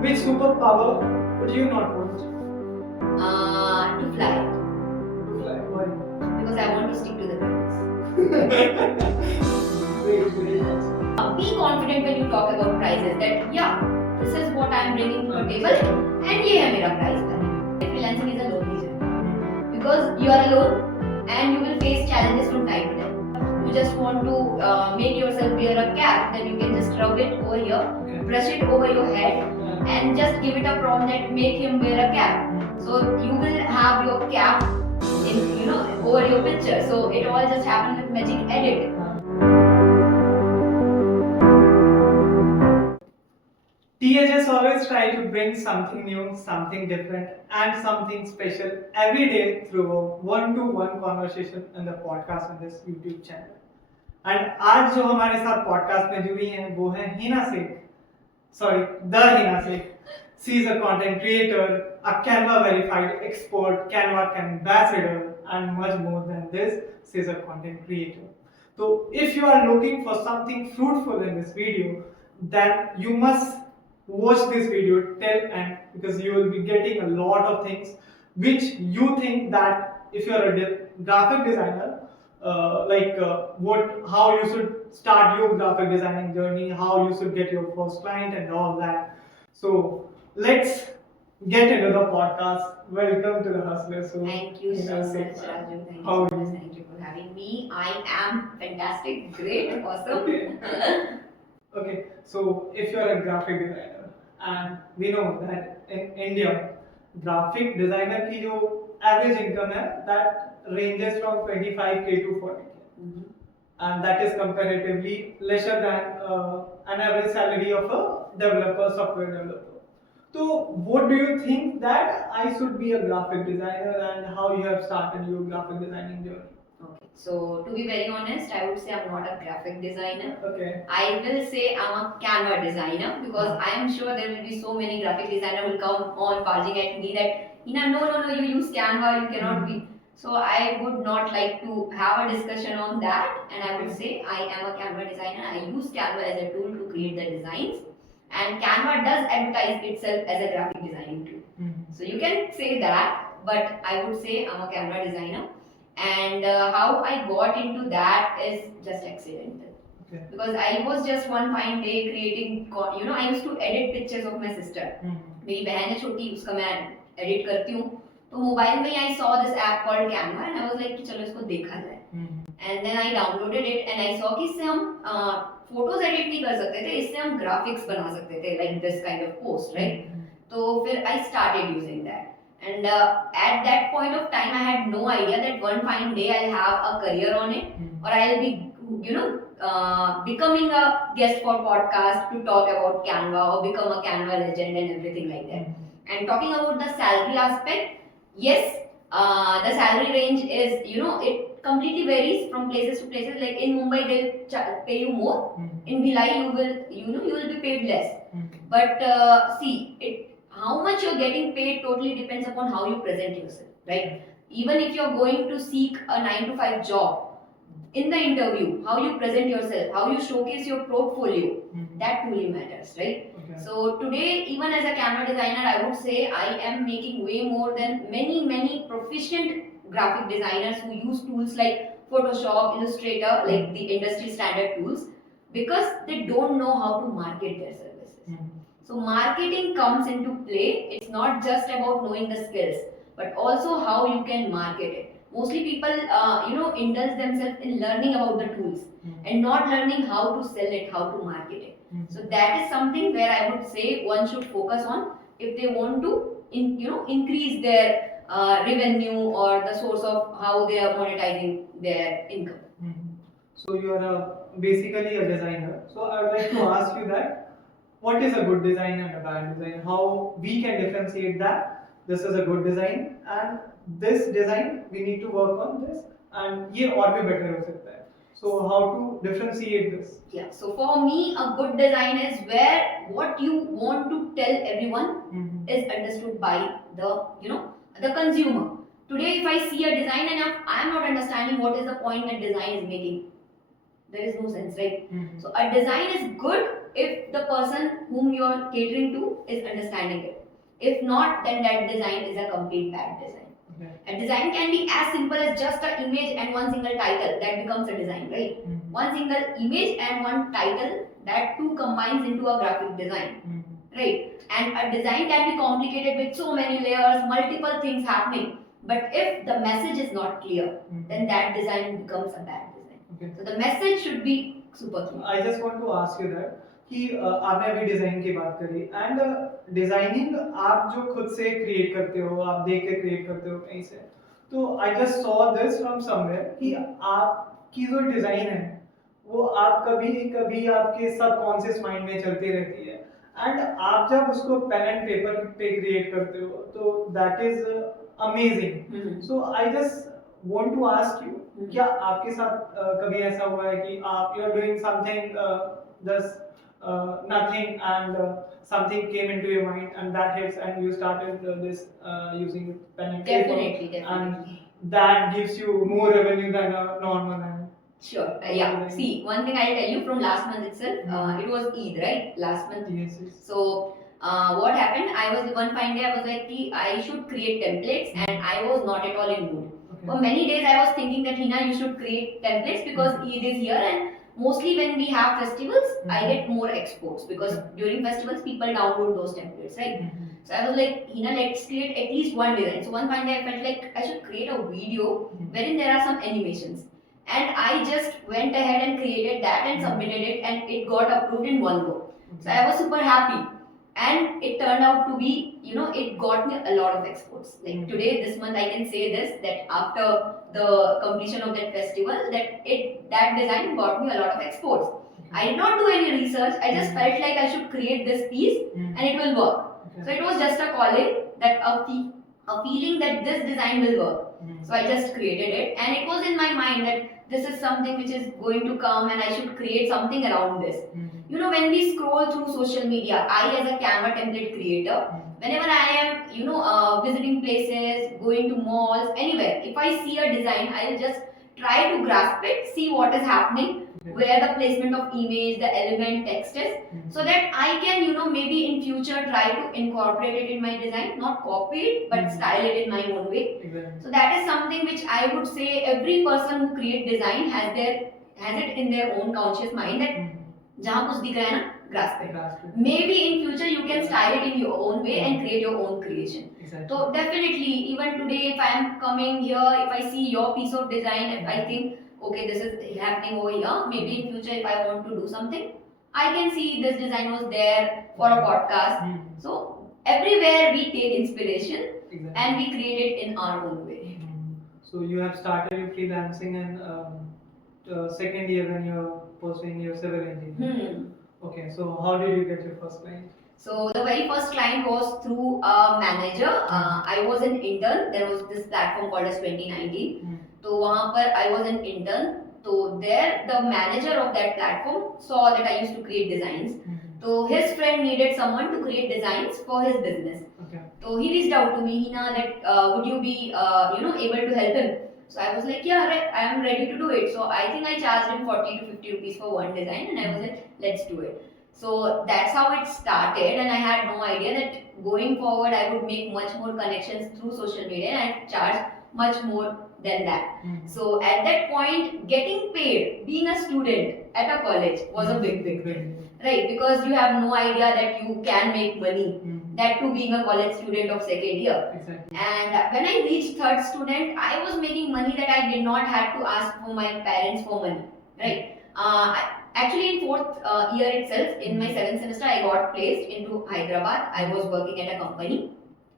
Which superpower would you not want? To fly. To fly. Why? Because I want to stick to the guns. Great answer. Be confident when you talk about prizes that yeah, this is what I am bringing to the table and ये है मेरा prize money. Freelancing is a lonely journey because you are alone and you will face challenges from time to time. You just want to make yourself wear a cap, then you can just rub it over here, brush it over your head, and just give it a prompt that make him wear a cap. So you will have your cap in over your picture. So it all just happens with magic edit. THS always try to bring something new, something different, and something special every day through a one-to-one conversation in the podcast on this YouTube channel. And आज जो हमारे साथ podcast में जुड़ी हैं वो है हीना Sheikh, the Heena Sheikh. She is a content creator, a Canva verified expert, Canva Cambassador, and much more than this, she is a content creator. So if you are looking for something fruitful in this video, then you must watch this video till end, because you will be getting a lot of things which you think that if you are a graphic designer, how you should start your graphic designing journey, how you should get your first client and all that. So let's get into the podcast. Welcome to the Hustler. So thank you so much, Raju. Thank you so much. Thank you for having me. I am fantastic, great, awesome. Okay, so if you are a graphic designer, and we know that in India, graphic designer की जो average income है, that ranges from 25k to 40k, and that is comparatively lesser than an average salary of a developer, software developer. So what do you think that I should be a graphic designer, and how you have started your graphic designing journey? Okay, so to be very honest, I would say I'm not a graphic designer. Okay. I will say I'm a Canva designer, because I am sure there will be so many graphic designers who will come on barging at me that no, you use Canva, you cannot be. So I would not like to have a discussion on that, and I would say I am a Canva designer. I use Canva as a tool to create the designs, and Canva does advertise itself as a graphic designing tool. So you can say that, but I would say I'm a Canva designer. And how I got into that is just accidental. Okay. Because I was just one fine day creating, I used to edit pictures of my sister. मेरी बहन है छोटी, उसका मैं edit करती हूँ. तो mobile में I saw this app called Canva and I was like कि चलो इसको देखा जाए. And then I downloaded it and I saw कि इससे हम photos edit नहीं कर सकते थे, इससे हम graphics बना सकते थे, like this kind of post, right? तो फिर I started using that. And at that point of time, I had no idea that one fine day I'll have a career on it, or I'll be, becoming a guest for podcast to talk about Canva, or become a Canva legend and everything like that. And talking about the salary aspect, yes, the salary range is, it completely varies from places to places. Like in Mumbai, they'll pay you more. In Bhilai, you will be paid less. But how much you're getting paid totally depends upon how you present yourself, right? Even if you're going to seek a 9-to-5 job, in the interview, how you present yourself, how you showcase your portfolio, that truly matters, right? Okay. So today, even as a Canva designer, I would say I am making way more than many proficient graphic designers who use tools like Photoshop, Illustrator, like the industry standard tools, because they don't know how to market their services. So marketing comes into play. It's not just about knowing the skills, but also how you can market it. Mostly people, indulge themselves in learning about the tools and not learning how to sell it, how to market it. So that is something where I would say one should focus on if they want to, increase their revenue or the source of how they are monetizing their income. So you are basically a designer. So I would like to ask you that. What is a good design and a bad design? How we can differentiate that this is a good design and this design we need to work on this and ये और भी better हो सकता है. So how to differentiate this? Yeah. So for me, a good design is where what you want to tell everyone is understood by the consumer. Today, if I see a design and if I am not understanding what is the point that design is making, there is no sense, right? So a design is good if the person whom you are catering to is understanding it. If not, then that design is a complete bad design. Okay. A design can be as simple as just an image and one single title. That becomes a design, right? Mm-hmm. One single image and one title, that two combines into a graphic design, Mm-hmm. right? And a design can be complicated with so many layers, multiple things happening. But if the message is not clear, Mm-hmm. then that design becomes a bad design. Okay. So the message should be super clear. I just want to ask you that कि आपने अभी design की बात करी and designing आप जो खुद से क्रिएट करते हो, आप देख के क्रिएट करते हो कहीं से, तो I just saw this from somewhere कि आपकी जो डिजाइन है वो आप कभी कभी आपके सबकॉन्शियस माइंड में चलती रहती है एंड आप जब उसको पेन एंड पेपर पे क्रिएट करते हो तो that is amazing. So I just want to ask you, क्या आपके साथ कभी ऐसा हुआ है कि आप you are doing something just nothing and something came into your mind and that hits and you started this using pen and paper, Definitely. and that gives you more revenue than a normal and Sure. Yeah. See, one thing I'll tell you from last month itself. It was Eid, right? Last month. yes. So what happened? I was one fine day. I was like, I should create templates, and I was not at all in mood. For many days I was thinking that Heena, you should create templates because Eid is here, and mostly when we have festivals, I get more exports because during festivals people download those templates, right? So I was like, Heena, let's create at least one design. So one fine day I felt like I should create a video wherein there are some animations, and I just went ahead and created that and submitted it, and it got approved in one go. So I was super happy. And it turned out to be, it got me a lot of exports. Like today, this month, I can say this, that after the completion of that festival, that design got me a lot of exports. I did not do any research. I just felt like I should create this piece and it will work. So it was just a calling, that a feeling that this design will work. So I just created it, and it was in my mind that this is something which is going to come and I should create something around this. When we scroll through social media, I as a Canva template creator, whenever I am, visiting places, going to malls, anywhere, if I see a design, I'll just try to grasp it, see what is happening, where the placement of image, the element, text is, so that I can, maybe in future try to incorporate it in my design, not copy it, but style it in my own way. So that is something which I would say every person who create design has it in their own conscious mind, that जहाँ कुछ दिख रहा है ना, grasp it. Maybe in future you can style it in your own way and create your own creation. Exactly. So definitely, even today, if I am coming here, if I see your piece of design, if I think, okay, this is happening over here, maybe in future if I want to do something, I can see this design was there for a podcast. So everywhere we take inspiration and we create it in our own way. So you have started your freelancing and second year when you're pursuing your civil engineering. Okay, so how did you get your first client? So the very first client was through a manager. I was an intern. There was this platform called as 2019. So वहाँ पर I was an intern. So there the manager of that platform saw that I used to create designs. So his friend needed someone to create designs for his business. Okay. So he reached out to me, Heena, that would you be able to help him? So I was like, yeah, I am ready to do it. So I think I charged him 40 to 50 rupees for one design, and I was like, let's do it. So that's how it started, and I had no idea that going forward I would make much more connections through social media and I'd charge much more than that. So at that point, getting paid, being a student at a college was a big thing. Right, because you have no idea that you can make money. That too being a college student of second year. Exactly. And when I reached third student, I was making money that I did not have to ask for my parents for money. Right. Actually, in fourth year itself, in my seventh semester, I got placed into Hyderabad. I was working at a company.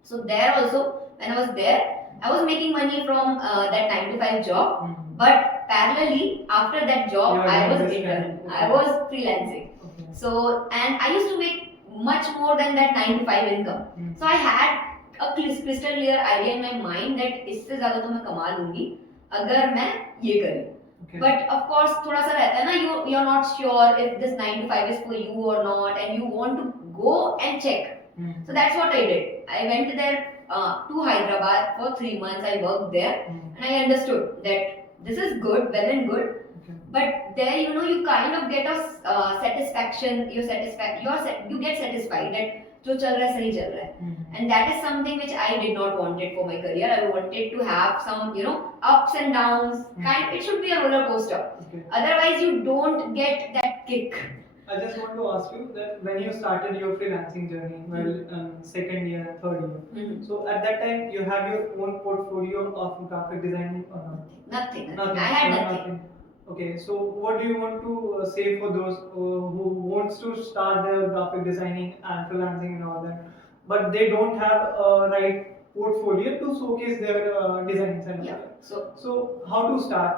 So there also, when I was there, I was making money from that 9 to 5 job. But parallelly, after that job, I was intern. I was freelancing. So, and I used to make much more than that 9 to 5 income. So I had a crystal clear idea in my mind that इससे ज़्यादा तो मैं कमा लूँगी अगर मैं ये करूँ. But of course थोड़ा सा रहता है ना, you're not sure if this 9 to 5 is for you or not, and you want to go and check. So that's what I did. I went there to Hyderabad for 3 months. I worked there, and I understood that this is good, well and good. Okay. But there, you kind of get a satisfaction. You get satisfied that जो चल रहा है सही चल रहा है. And that is something which I did not wanted for my career. I wanted to have some, ups and downs. It should be a roller coaster. Okay. Otherwise, you don't get that kick. I just want to ask you that when you started your freelancing journey, second year, third year, so at that time you have your own portfolio of graphic designing or not? Nothing. Nothing. I had nothing. Okay, so what do you want to say for those who wants to start their graphic designing and freelancing and all that, but they don't have a right portfolio to showcase their designs and all that? So how to start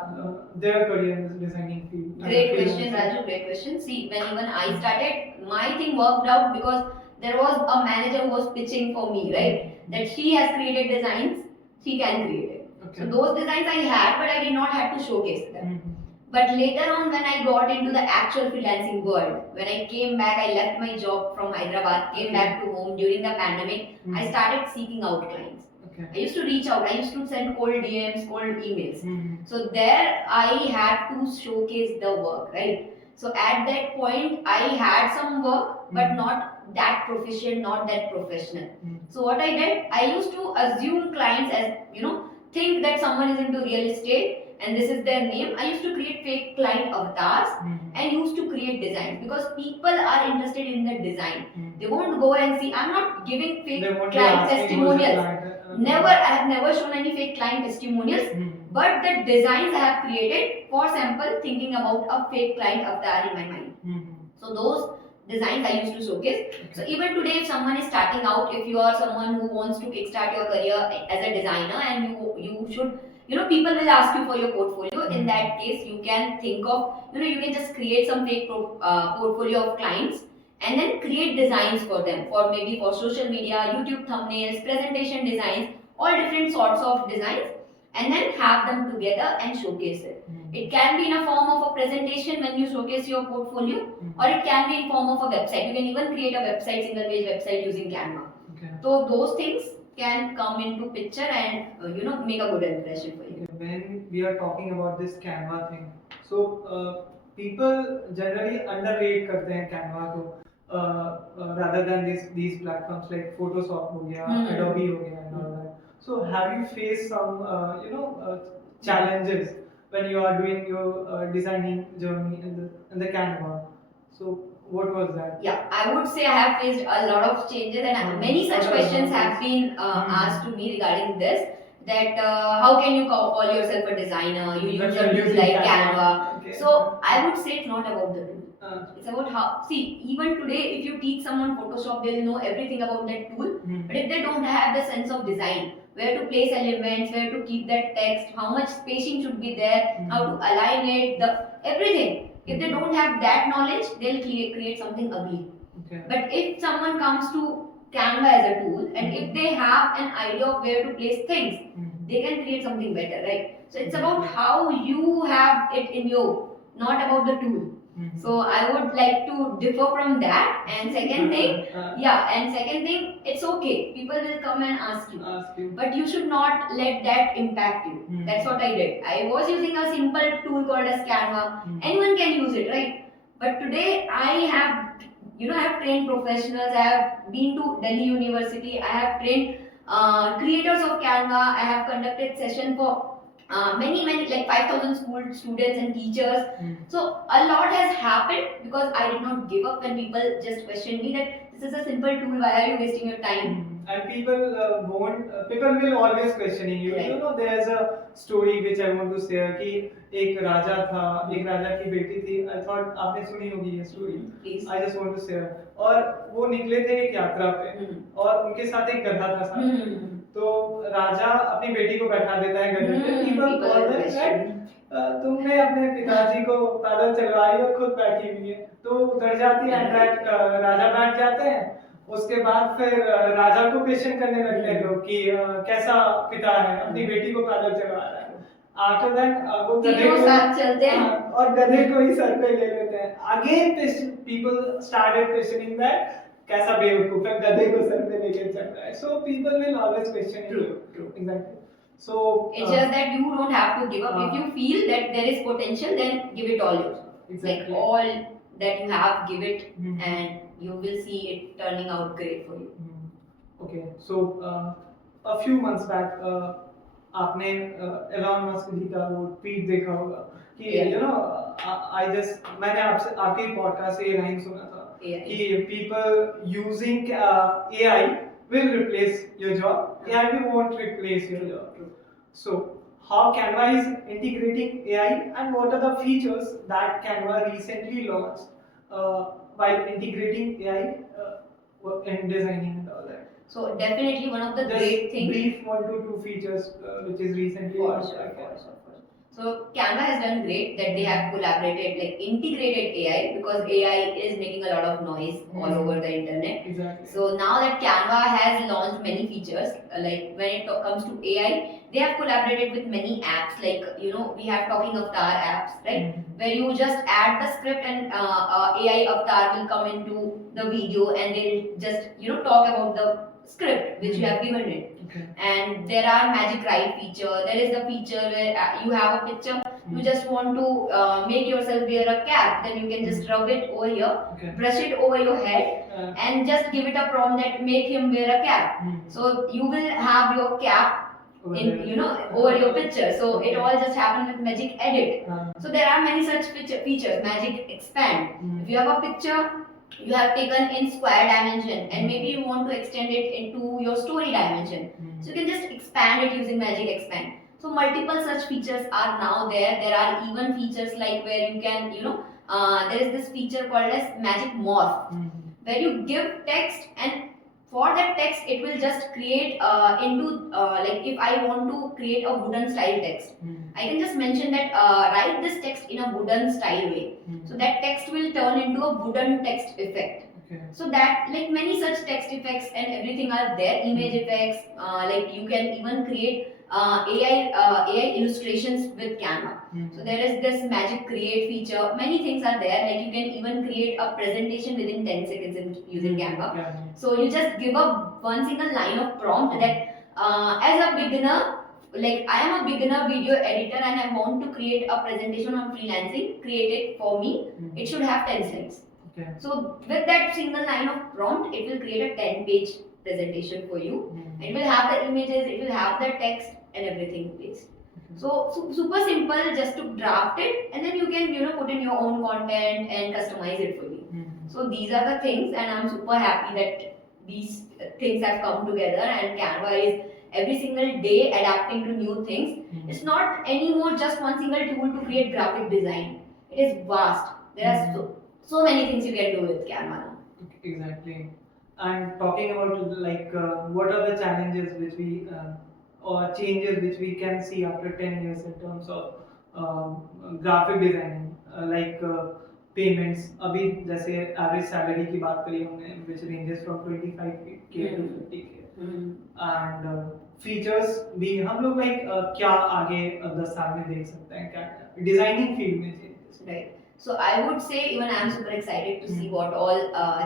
their career in this designing field? Great question, Raju. Great question. See, when even I started, my thing worked out because there was a manager who was pitching for me, right? That she has created designs, she can create it. Okay. So those designs I had, but I did not have to showcase them. But later on, when I got into the actual freelancing world, when I came back, I left my job from Hyderabad, came back to home during the pandemic, I started seeking out clients. Okay. I used to reach out, I used to send cold DMs, cold emails. So there I had to showcase the work, right? So at that point, I had some work, but not that proficient, not that professional. So what I did, I used to assume clients as, think that someone is into real estate and this is their name. I used to create fake client avatars and used to create designs because people are interested in the design. They won't go and see. I'm not giving fake client testimonials. I have never shown any fake client testimonials. But the designs I have created, for example, thinking about a fake client avatar in my mind. So those designs I used to showcase. So even today, if someone is starting out, if you are someone who wants to kickstart your career as a designer, and you should, people will ask you for your portfolio. In that case, you can think of, you can just create some fake portfolio of clients and then create designs for them, for maybe for social media, YouTube thumbnails, presentation designs, all different sorts of designs, and then have them together and showcase it. It can be in a form of a presentation when you showcase your portfolio, or it can be in form of a website. You can even create a website, single page website using Canva. Okay. So those things can come into picture and make a good impression for you. Okay. When we are talking about this Canva thing, so people generally underrate करते हैं Canva को rather than these platforms like Photoshop हो गया, Adobe हो गया and all that. So have you faced some challenges when you are doing your designing journey in the Canva? So what was that? Yeah, I would say I have faced a lot of changes and many such questions have been asked to me regarding this. That how can you call yourself a designer? You use tools like Canva. Okay. So I would say it's not about the tool. It's about how. See, even today, if you teach someone Photoshop, they'll know everything about that tool. But if they don't have the sense of design, where to place elements, where to keep that text, how much spacing should be there, how to align it, everything. If they don't have that knowledge, they'll create something ugly. Okay. But if someone comes to Canva as a tool, and if they have an idea of where to place things, they can create something better, right? So it's about how you have it in you, not about the tool. So I would like to differ from that. And second thing, it's okay. People will come and ask you. But you should not let that impact you. That's what I did. I was using a simple tool called as Canva. Anyone can use it, right? But today I have trained professionals. I have been to Delhi University. I have trained creators of Canva. I have conducted session for many like 5,000 school students and teachers. So a lot has happened because I did not give up when people just questioned me that this is a simple tool, why are you wasting your time? And people will always questioning you. Right. There's a story which I want to share कि एक राजा की बेटी थी. I thought आपने सुनी होगी ये story. Please. I just want to share. और वो निकले थे एक यात्रा पे और उनके साथ एक गधा था साथ. तो राजा अपनी बेटी को बैठा देता है गधे पे. People call them तुमने अपने पिताजी को पैदल चलवाई और खुद बैठी हुई है. तो उतर जाती है and राजा बैठ जाते हैं. उसके बाद फिर राजा को क्वेश्चन करने लगते हैं लोग कि कैसा पिता है अपनी बेटी को पैदल चलवा रहा है. आफ्टर दैट वो गधे को साथ चलते हैं और गधे को ही सर पे ले लेते हैं. Again people started questioning that कैसा बेवकूफ है गधे को सर पे लेके चल रहा है. So people will always question you. Exactly. So It's just that you don't have to give up. If you feel that there is potential, then give it all yours. exactly. Like all that you have, give it, Mhm. and you will see it turning out great for you. Okay, so a few months back, आपने Elon Musk जी का वो tweet देखा होगा कि Yeah. You know I just मैंने आपसे आपके podcast से ये लाइन सुना था AI. कि people using AI will replace your job. AI won't replace your job. So how Canva is integrating AI and what are the features that Canva recently launched while integrating AI in designing and all that. So definitely one of the Just great things. brief 1 to 2 features which is recently For launched. sure, for sure, for sure. So Canva has done great that they have collaborated, like integrated AI, because AI is making a lot of noise all over the internet. Exactly. So now that Canva has launched many features, like when it comes to AI, they have collaborated with many apps. Like we have talking avatar apps, right? Where you just add the script and AI avatar will come into the video and they'll just talk about the script which you have given it. Okay. And there are magic write feature. There is a feature where you have a picture, you just want to make yourself wear a cap, then you can just rub it over here, brush it over your head, and just give it a prompt that make him wear a cap. So you will have your cap in over your picture. So it all just happens with magic edit. So there are many such features. Magic expand. If you have a picture you have taken in square dimension and maybe you want to extend it into your story dimension, so you can just expand it using magic expand. So multiple such features are now there. There are even features like where you can there is this feature called as magic morph, where you give text and for that text it will just create into like if I want to create a wooden style text, I can just mention that write this text in a wooden style way. So that text will turn into a wooden text effect. So that like many such text effects and everything are there. Image effects, like you can even create AI illustrations with Canva. So there is this magic create feature. Many things are there. Like you can even create a presentation within 10 seconds using Canva. So you just give up one single line of prompt that as a beginner, like I am a beginner video editor and I want to create a presentation on freelancing, create it for me. It should have 10 slides. So with that single line of prompt, it will create a 10-page presentation for you. It will have the images, it will have the text and everything in place. So super simple, just to draft it, and then you can put in your own content and customize it for you. So these are the things, and I'm super happy that these things have come together, and Canva is every single day adapting to new things. It's not anymore just one single tool to create graphic design. It is vast. There are so many things you can do with Canva now. Exactly. And talking about like what are the challenges which we or changes which we can see after 10 years in terms of graphic designing, like payments. अभी जैसे average salary की बात करी हमने, which ranges from 25k to 50k. And features भी हम लोग like क्या आगे 10 साल में देख सकते हैं, क्या डिजाइनिंग फील्ड में changes. Right. So I would say even I am super excited to see what all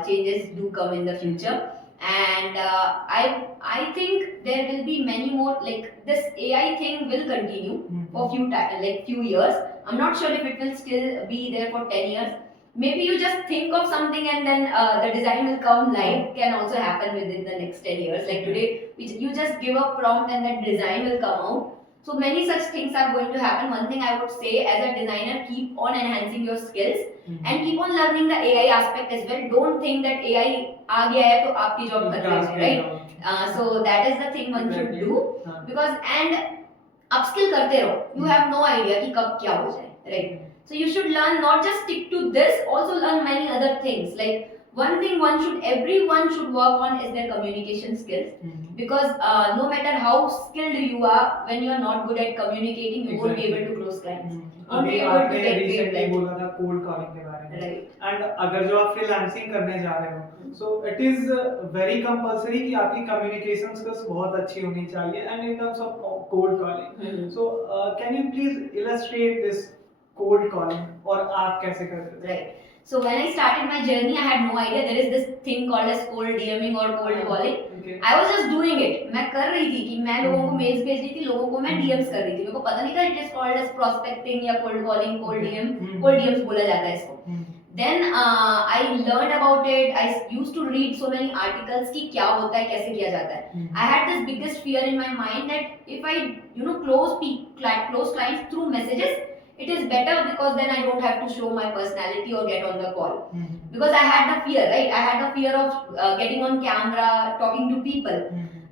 changes do come in the future, and I think there will be many more. Like this AI thing will continue for few years. I'm not sure if it will still be there for 10 years. Maybe you just think of something and then the design will come live. Can also happen within the next 10 years. Like today, you just give a prompt and that design will come out. So many such things are going to happen. One thing I would say as a designer, keep on enhancing your skills and keep on learning the AI aspect as well. Don't think that AI आ गया है तो आपकी job खत्म है, right? So that is the thing one should do, because and upskill करते रहो. You have no idea कि कब क्या हो जाए, right? So you should learn, not just stick to this, also learn many other things. Like one thing everyone should work on is their communication skills. Because no matter how skilled you are, when you are not good at communicating, you won't be able to close clients. Won't be able to get paid. recently बोला था cold calling के बारे में. Right. And अगर जो आप freelancing करने जा रहे हो, so it is very compulsory कि आपकी communication skills बहुत अच्छी होनी चाहिए. And in terms of cold calling, so can you please illustrate this cold calling और आप कैसे करते हो? Right. So when I started my journey, I had no idea there is this thing called as cold DMing or cold calling. Okay. I was just doing it. मैं कर रही थी कि मैं लोगों को मेल्स भेज रही थी, लोगों को मैं DMs कर रही थी. मेरे को पता नहीं था it is called as prospecting या cold calling, cold DM, cold DMs बोला जाता है इसको. Then I learned about it. I used to read so many articles कि क्या होता है, कैसे किया जाता है. I had this biggest fear in my mind that if I close clients through messages, it is better because then I don't have to show my personality or get on the call. Because I had the fear, right? I had the fear of getting on camera, talking to people.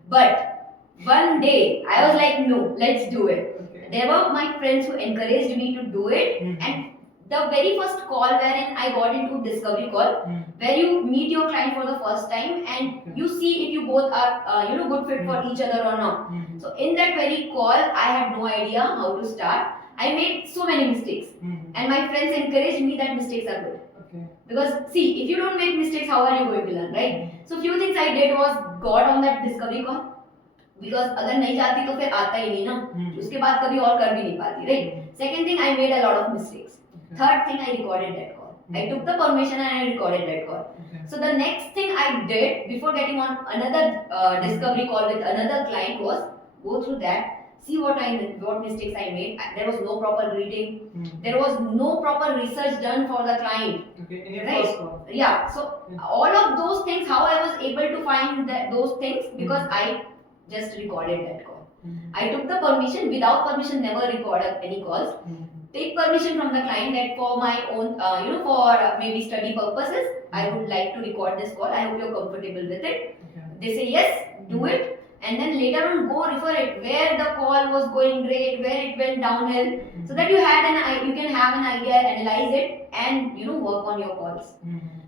But one day I was like, no, let's do it. Okay. There were my friends who encouraged me to do it, and the very first call wherein I got into discovery call, where you meet your client for the first time and you see if you both are good fit for each other or not. So in that very call, I had no idea how to start. I made so many mistakes, and my friends encouraged me that mistakes are good. Okay. Because see, if you don't make mistakes, how are you going to learn, right? So few things I did was got on that discovery call. Because अगर नहीं जाती तो फिर आता ही नहीं ना, उसके बाद कभी और कर भी नहीं पाती, right? Second thing, I made a lot of mistakes. Third thing, I recorded that call. I took the permission and I recorded that call. So the next thing I did before getting on another discovery call with another client was go through that, see what mistakes I made. There was no proper greeting. There was no proper research done for the client. Okay. In your Right? first call. Yeah. So all of those things, how I was able to find those things because I just recorded that call. I took the permission. Without permission, never record any calls. Take permission from the client that for my own, for maybe study purposes, I would like to record this call. I hope you're comfortable with it. Okay. They say yes, do it. And then later on go refer it where the call was going great, where it went downhill, so that you can have an idea, analyze it, and work on your calls.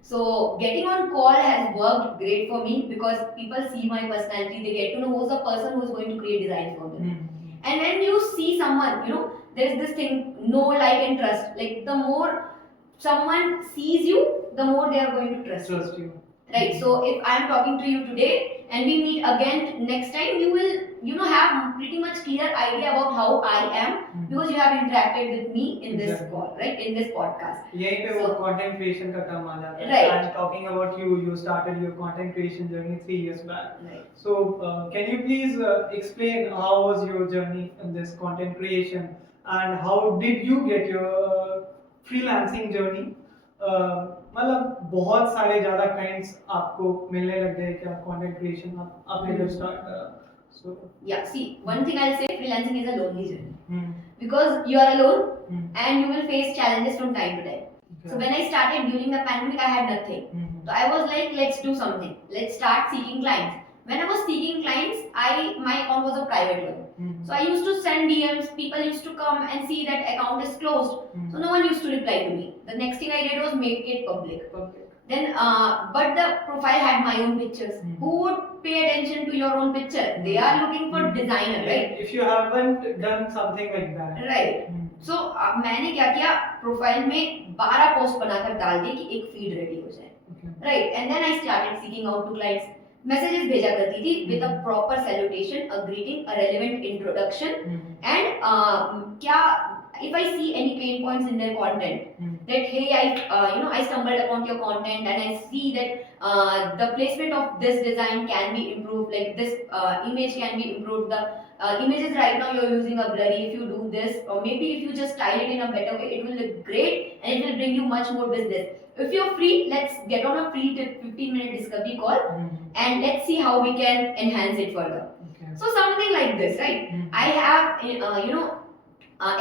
So getting on call has worked great for me because people see my personality, they get to know who's the person who's going to create designs for them. And when you see someone, there's this thing, know, like, and trust. Like the more someone sees you, the more they are going to trust you. Right? So if I'm talking to you today and we meet again next time, you will have pretty much clear idea about how I am because you have interacted with me in this call, right? In this podcast. यहीं पे वो content creation का काम आ जाता है. Right. And talking about you started your content creation journey 3 years back. Right. So can you please explain how was your journey in this content creation and how did you get your freelancing journey? मतलब बहुत सारे ज़्यादा clients आपको मिलने लग गए क्या content creation आपने जब start करा? So yeah, see, one thing I'll say, freelancing is a lonely journey because you are alone and you will face challenges from time to time. So when I started during the pandemic, I had nothing. So I was like, let's do something. Let's start seeking clients. When I was seeking clients, my account was a private one. So I used to send DMs. People used to come and see that account is closed. So no one used to reply to me. The next thing I did was make it public. Then, but the profile had my own pictures. Who would pay attention to your own picture? They are looking for designer, right? If you haven't done something like that. Right. So मैंने क्या किया? Profile में 12 post बनाकर डाल दी कि एक feed ready हो जाए. Right. And then I started seeking out to clients. Messages भेजा करती थी with a proper salutation, a greeting, a relevant introduction, and क्या if I see any pain points in their content, that hey, I stumbled upon your content and I see that the placement of this design can be improved, like this image can be improved. The images right now you're using are blurry. If you do this, or maybe if you just style it in a better way, it will look great and it will bring you much more business. If you're free, let's get on a free 15-minute discovery call and let's see how we can enhance it further. So something like this, right? I have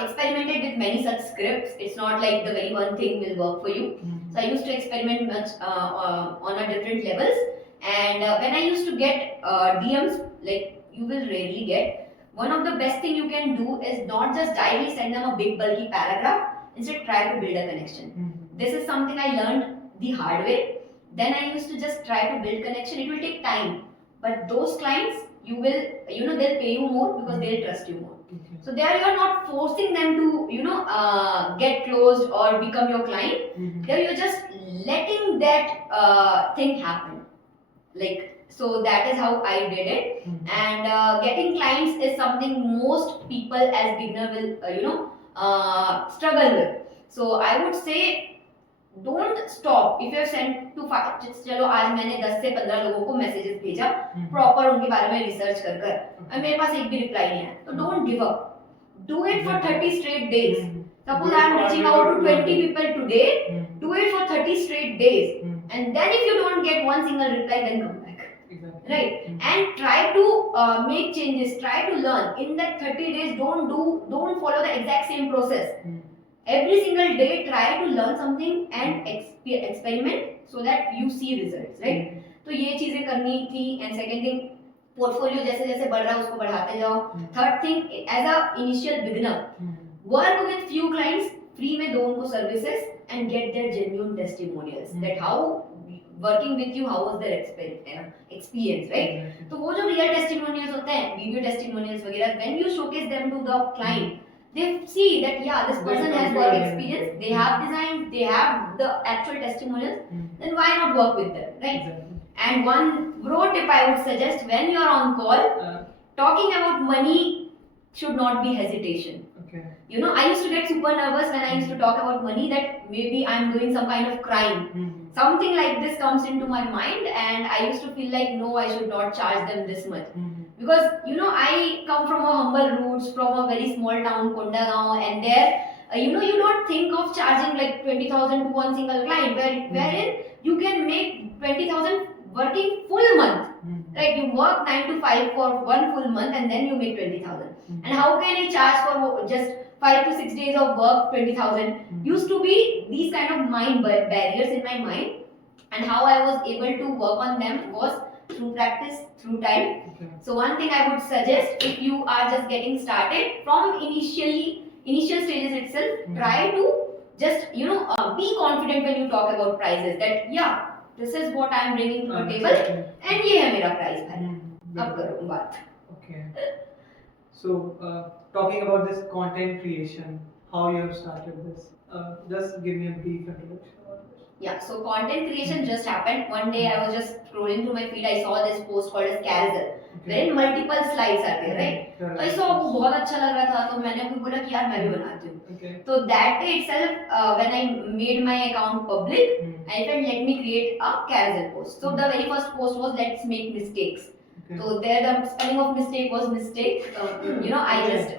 experimented with many such scripts. It's not like the very one thing will work for you. So I used to experiment much on a different levels. And when I used to get DMs, like you will rarely get, one of the best thing you can do is not just directly send them a big bulky paragraph. Instead, try to build a connection. This is something I learned the hard way. Then I used to just try to build connection. It will take time, but those clients, you will, they'll pay you more because they'll trust you more. So there you are not forcing them to, get closed or become your client. There you're just letting that thing happen. So that is how I did it. And getting clients is something most people as beginner will, struggle with. So I would say don't stop. If you have sent to चलो आज मैंने 10 से 15 लोगों को messages भेजा proper उनके बारे में रिसर्च कर और मेरे पास एक भी रिप्लाई नहीं आया, तो don't give up, do it for 30 straight days. Suppose I am reaching out to 20 people today, do it for 30 straight days, and then if you don't get one single reply, then come back. Exactly. Right? And try to make changes, try to learn. In that 30 days, don't follow the exact same process. Every single day, try to learn something and experiment so that you see results, right? तो ये चीजें करनी थी. And second thing, portfolio जैसे जैसे बढ़ रहा है उसको बढ़ाते जाओ. Third thing, as a initial beginner, work with few clients, free में दो उनको services and get their genuine testimonials. That how working with you, how was their experience, right? तो वो जो real testimonials होते हैं, video testimonials वगैरह, when you showcase them to the client, they see that yeah, this person has work experience, they have designs, they have the actual testimonials, then why not work with them, right? Exactly. And one pro tip I would suggest, when you are on call, talking about money should not be hesitation. Okay. You know, I used to get super nervous when I used to talk about money, that maybe I'm doing some kind of crime. Something like this comes into my mind, and I used to feel like no, I should not charge them this much. Because you know, I come from a humble roots, from a very small town, Kondagaon, and there you know, you don't think of charging like 20,000 to one single client, wherein you can make 20,000 working full month. Right? You work 9 to 5 for one full month and then you make 20,000. And how can you charge for just 5 to 6 days of work 20,000? Used to be these kind of mind barriers in my mind, and how I was able to work on them was through practice, through time. Okay. So one thing I would suggest, if you are just getting started, from initial stages itself, try to just be confident when you talk about prices, that yeah, this is what I am bringing to the table and ये है मेरा price भाई. अब करो बात. Okay. So talking about this content creation, how you have started this, just give me a brief introduction. Yeah, so content creation just happened. One day I was just scrolling through my feed, I saw this post called as Carousel, wherein multiple slides are there, right? तो I saw वो बहुत अच्छा लग रहा था, तो मैंने भी बोला कि यार मैं भी बनाती हूँ. So that day itself, when I made my account public, I felt let me create a Carousel post. So the very first post was let's make mistakes. So there the spelling of mistake was mistake. I just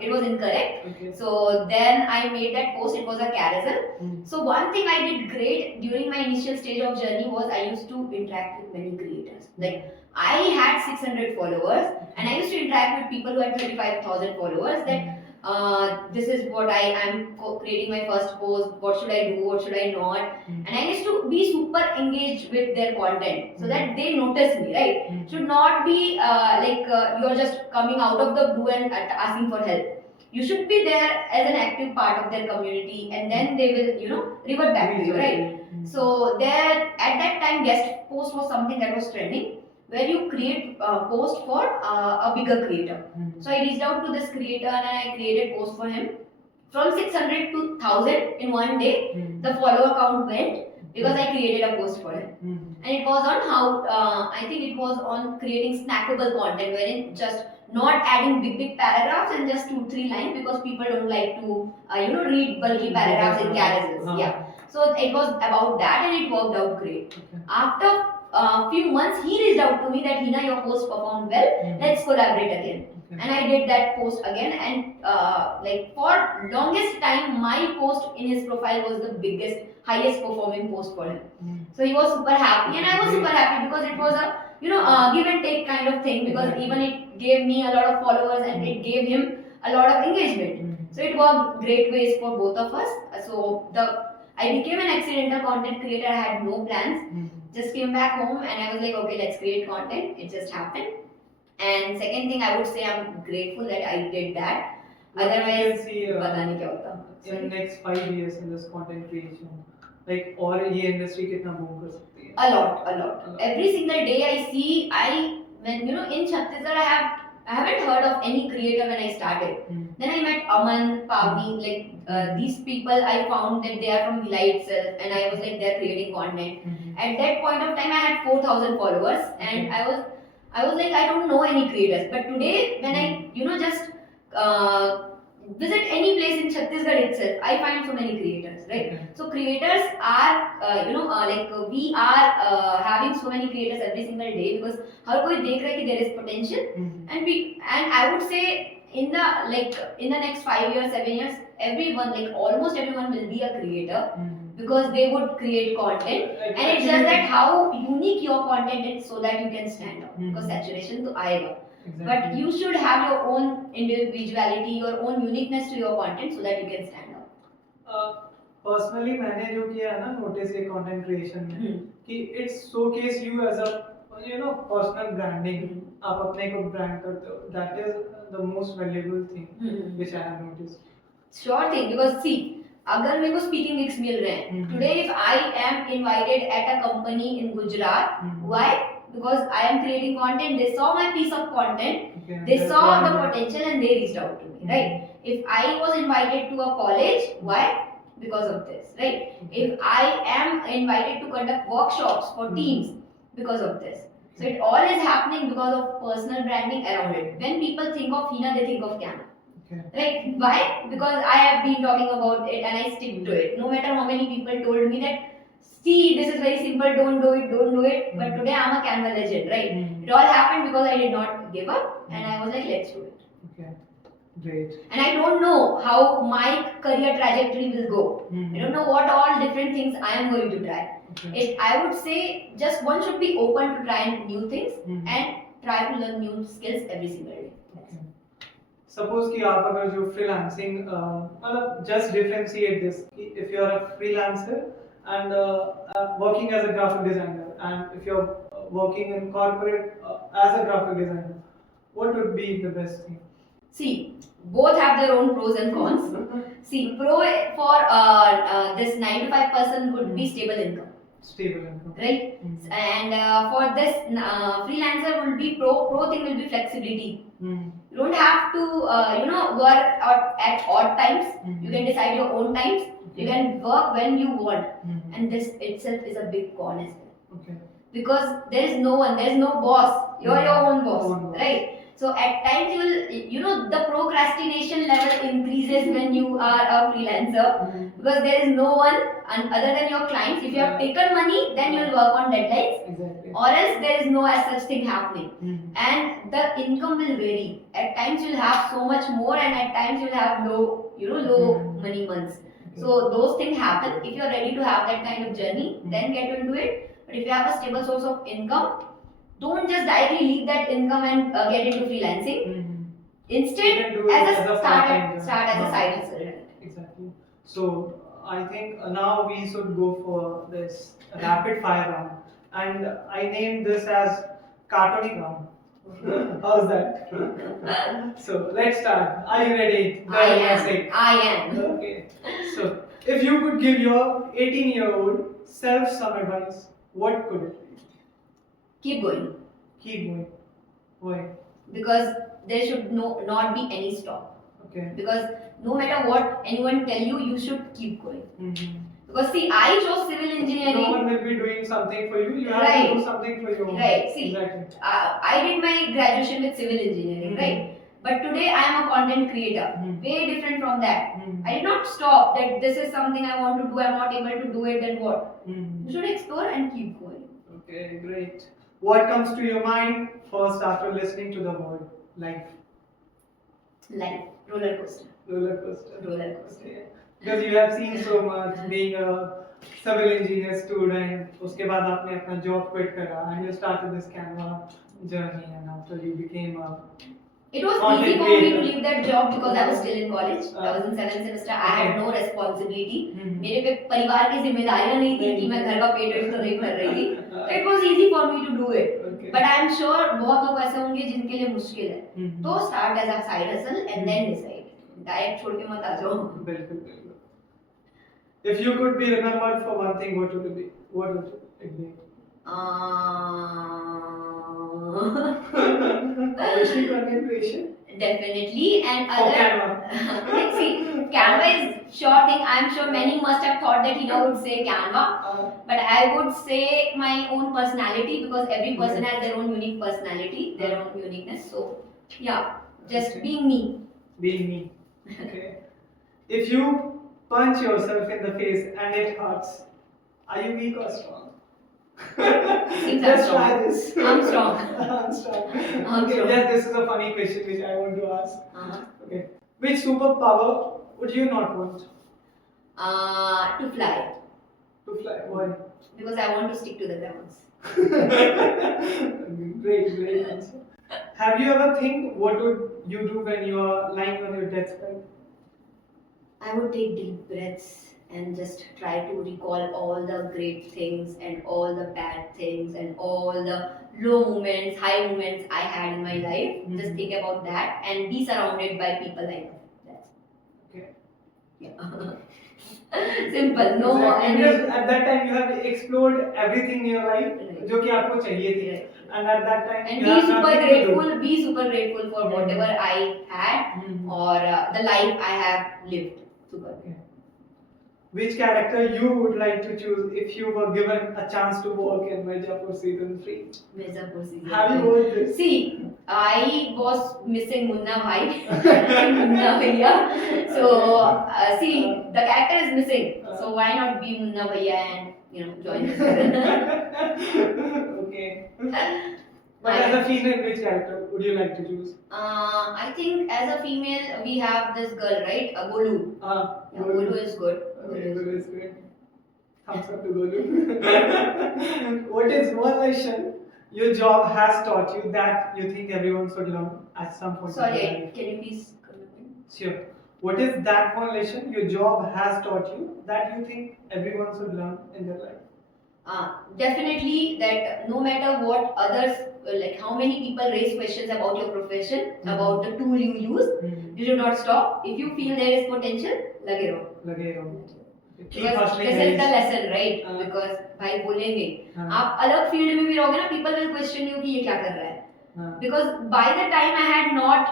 it was incorrect. So then I made that post. It was a carousel. So one thing I did great during my initial stage of journey was I used to interact with many creators. Like I had 600 followers, and I used to interact with people who had 35,000 followers. That this is what I am creating my first post. What should I do? What should I not? And I used to be super engaged with their content so that they notice me, right? Should not be you're just coming out of the blue and asking for help. You should be there as an active part of their community, and then they will, revert back to you, right? So there, at that time, guest post was something that was trending, where you create a post for a bigger creator. So I reached out to this creator and I created post for him. From 600 to 1,000 in one day, the follower count went because I created a post for him. And it was on how, I think it was on creating snackable content, wherein just not adding big paragraphs and just 2-3 lines, because people don't like to, read bulky paragraphs in carousels. Yeah. So it was about that, and it worked out great. After few months, he reached out to me that Heena, your post performed well, let's collaborate again. And I did that post again, and for longest time, my post in his profile was the highest performing post for him. So he was super happy, and I was super happy because it was a give and take kind of thing, because even it gave me a lot of followers and it gave him a lot of engagement. So it worked great ways for both of us. So I became an accidental content creator. I had no plans. Just came back home and I was like, okay, let's create content. It just happened. And second thing, I would say I'm grateful that I did that. Otherwise, पता नहीं क्या होता. In the next 5 years in this content creation, like और ये industry कितना boom कर सकती है? A lot. Every single day I see, when in Chhattisgarh I haven't heard of any creator when I started. Then I met Aman, Pavni, these people I found that they are from Bhilai itself, and I was like, they're creating content. At that point of time I had 4,000 followers, and I was like, I don't know any creators. But today when I just visit any place in Chhattisgarh itself, I find so many creators, right? Okay. So creators are, we are having so many creators every single day because हर कोई देख रहा है कि there is potential, and I would say in the next 5 years, 7 years, everyone, like almost everyone will be a creator because they would create content, and it's just that how unique your content is so that you can stand out, because saturation तो आएगा. Exactly. But you should have your own individuality, your own uniqueness to your content so that you can stand out. Personally, मैंने जो किया है ना notice ये content creation में कि it showcase you as a personal branding. आप अपने को brand करते हो. That is the most valuable thing which I have noticed. Sure thing, because see, अगर मेरे को speaking gigs मिल रहे हैं, today if I am invited at a company in Gujarat, why? Because I am creating content, they saw my piece of content, they saw the potential and they reached out to me, right? If I was invited to a college, why? Because of this, right? If I am invited to conduct workshops for teams, because of this. So it all is happening because of personal branding around it. When people think of Heena, they think of Canva. Right? Why? Because I have been talking about it and I stick to it. No matter how many people told me that, see, this is very simple, don't do it. But today I'm a Canva legend, right? It all happened because I did not give up and I was like, let's do it. Okay, great. And I don't know how my career trajectory will go. I don't know what all different things I am going to try. I would say just one should be open to trying new things and try to learn new skills every single day. Suppose कि आप अगर जो freelancing मतलब just differentiate this if you are a freelancer and working as a graphic designer, and if you're working in corporate as a graphic designer, what would be the best thing? See, both have their own pros and cons. See, pro for this 9 to 5 person would be stable income. Stable income. Right? And for this freelancer will be pro thing will be flexibility. You don't have to work at odd times. You can decide your own times. You can work when you want. And this itself is a big con as well. Because there is no one, there is no boss. You're your own boss, right? So at times the procrastination level increases when you are a freelancer because there is no one other than your clients. If you have taken money, then you will work on deadlines. Exactly. Or else there is no as such thing happening. And the income will vary. At times you will have so much more, and at times you will have low money months. So those things happen. If you are ready to have that kind of journey, then get into it. But if you have a stable source of income, don't just directly leave that income and get into freelancing. Instead, start as a side hustle. Exactly. So I think now we should go for this rapid fire round, and I named this as cartooning round. How's that? So let's start. Are you ready? I am. Okay. So if you could give your 18-year-old self some advice, what could it be? Keep going. Keep going. Why? Because there should not be any stop. Okay. Because no matter what anyone tell you, you should keep going. Because see, I chose civil engineering. No one will be doing something for you. You have to do something for your own. Right. See, exactly. I did my graduation with civil engineering, right? But today I am a content creator. Way different from that. I did not stop that this is something I want to do. I am not able to do it. Then what? You should explore and keep going. Okay, great. What comes to your mind first after listening to the word life? Life, roller coaster. Roller coaster. Roller coaster. Okay. Because you have seen so much being a civil engineer student. उसके बाद आपने अपना job quit करा and you started this Canva journey, and after you became a It was easy for me to leave that job because I was still in college. I was in 7th semester. I had no responsibility. मेरे पे परिवार की जिम्मेदारियां नहीं थी कि मैं घर का पेट वेट तो नहीं भर रही थी. It was easy for me to do it. But I am sure बहुत लोग ऐसे होंगे जिनके लिए मुश्किल है. तो start as a side hustle and then decide. Direct छोड़ के मत आ जाओ. बिल्कुल बिल्कुल. If you could be remembered for one thing, what would it be? What would it be? Obviously, content creation. Definitely, and for other. Canva. Like see, Canva is short thing. I'm sure many must have thought that Heena would say Canva, but I would say my own personality because every person has their own unique personality, their own uniqueness. So yeah, just being me. Being me. Okay. If you punch yourself in the face and it hurts, are you weak or strong? Seems Let's I'm try strong. this. I'm strong. I'm strong. I'm Okay, strong. yes, this is a funny question which I want to ask. Uh-huh. Okay. Which superpower would you not want? To fly. To fly. Why? Because I want to stick to the grounds. Great answer. Have you ever think what would you do when you are lying on your deathbed? I would take deep breaths and just try to recall all the great things and all the bad things and all the low moments, high moments I had in my life. Mhm. Just think about that and be surrounded by people like that. Okay. Yeah. Simple. No Exactly. any. Because at that time you have explored everything in your life Right. जो कि आपको चाहिए थी. Right. And at that time And you be have super nothing to do. grateful. Be super grateful for whatever I had Mhm. or the life I have lived. Super. Okay. Which character you would like to choose if you were given a chance to work in Mirzapur season 3? Mirzapur season. Have you watched this? See, I was missing Munna Bhai in Munna Bhaiya. So, see, the character is missing. So why not be Munna Bhaiya and join this season? Okay. But as a female, which character would you like to choose? I think as a female, we have this girl, right? Golu. Yeah, Golu is good. Okay, Golu is good. Thumbs up to Golu. What is one lesson your job has taught you that you think everyone should learn at some point? Sorry, can you please come again? Sure. What is that one lesson your job has taught you that you think everyone should learn in their life? Definitely that no matter what others, like how many people raise questions about your profession, about the tool you use, you should not stop. If you feel there is potential, lage raho. लगे रहो. Keep Because hustling, this is the guys. lesson, right? Because भाई बोलेंगे, आप अलग field में भी रहोगे ना, people will question you कि ये क्या कर रहा है. Because by the time I had not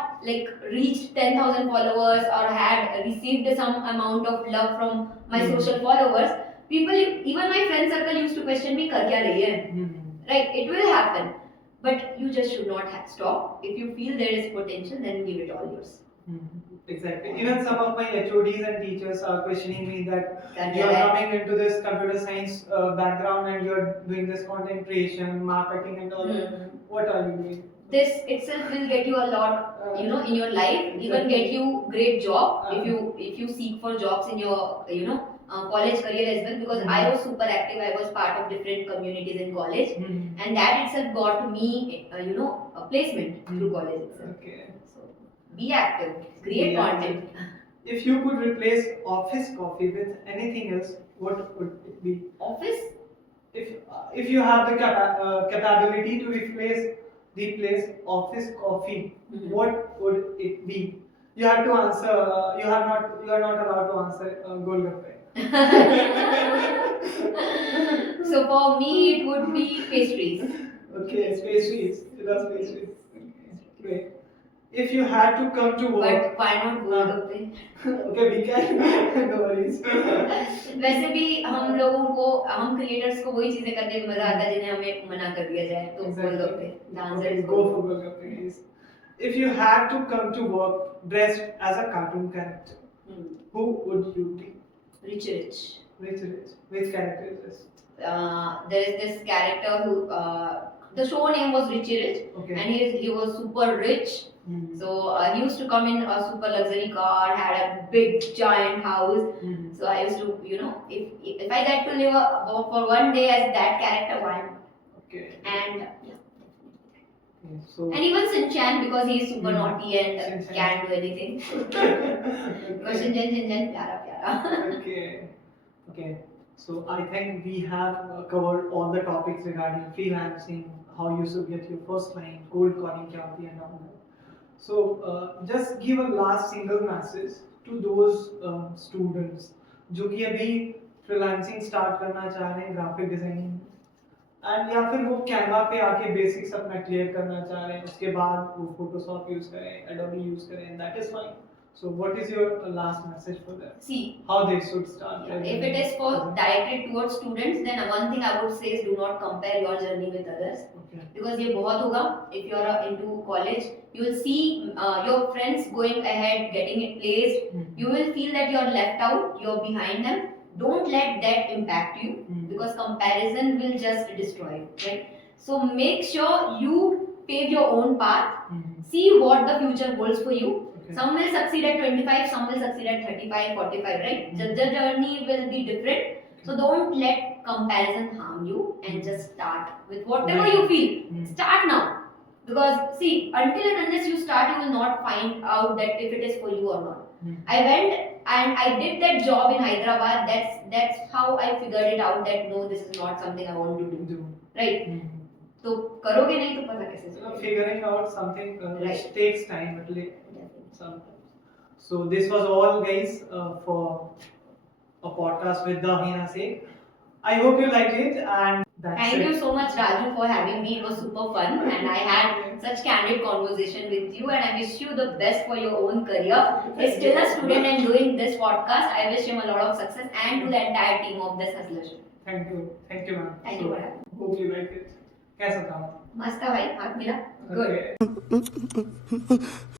reached 10,000 followers or had received some amount of love from my social followers, people, even my friend circle used to question me, कर क्या रही है? Right? It will happen, but you just should not stop. If you feel there is potential, then give it all yours. Exactly. Even some of my HODs and teachers are questioning me that That you are yeah. coming into this computer science background and you are doing this content creation, marketing, and all. What are you doing? This itself will get you a lot, in your life. Even get you great job if you seek for jobs in your college career as well. Because I was super active. I was part of different communities in college, and that itself got me, a placement through college itself. Okay. So be active, create content. If you could replace office coffee with anything else, what would it be? Office? If you have the capability to replace office coffee, what would it be? You have to answer. You are not allowed to answer Golgappe. So for me, it would be pastries. Okay, pastries. It does pastries. Okay, great. If you had to come to work. But why not Golgappe? Okay, we can. No worries. वैसे भी हम लोगों को, हम creators को वही चीजें करने में मजा आता है जिन्हें हमें मना कर दिया जाए. तो गोलगप्पे. The answer Okay, is go for Golgappe, guys. If you had to come to work dressed as a cartoon character, who would you be? Rich. Which character is this? There is this character who the show name was Richie Rich, Okay. and he was super rich. So he used to come in a super luxury car, had a big giant house. So I used to, if I get to live for one day as that character, why not? Okay. And yeah. Okay, so. And even Shin-chan, because he is super naughty and Shin-chan. can't do anything. Because Shin-chan, pyara. Okay. So I think we have covered all the topics regarding freelancing, how you should get your first client, cold calling kya hoti hai, and all that. So just give a last single message to those students जो कि अभी freelancing start करना चाह रहे हैं graphic designing and या फिर वो Canva पे आके basics अपना clear करना चाह रहे हैं, उसके बाद वो Photoshop use करें, Adobe use करें, and that is fine. So what is your last message for them? See, how they should start? If it is for directed towards students, then one thing I would say is do not compare your journey with others. Okay. because ये बहुत होगा. If you are into college, you will see your friends going ahead, getting it placed. You will feel that you are left out, you are behind them. Don't let that impact you, because comparison will just destroy you, right? So make sure you pave your own path. See what the future holds for you. Okay. Some will succeed at 25, some will succeed at 35, 45, right? The journey will be different. So don't let comparison harm you, and just start with whatever you feel. Start now. Because see, until and unless you start, you will not find out that if it is for you or not. I went and I did that job in Hyderabad. That's how I figured it out that no, this is not something I want to do. Right? तो करोगे नहीं तो पता कैसे चलेगा? Figuring out something which Right. takes time, at least sometimes. So this was all, guys, for a podcast with the Heena Sheikh. I hope you liked it, and that's Thank it. you so much, Raju, for having me. It was super fun, and I had such candid conversation with you. And I wish you the best for your own career. He's still a student and doing this podcast. I wish him a lot of success, and to the entire team of this Hustler Show. Thank you, ma'am. Thank you for having me. Hope you liked it. कैसा था? मस्त था भाई, हाथ मिला. Good. Okay.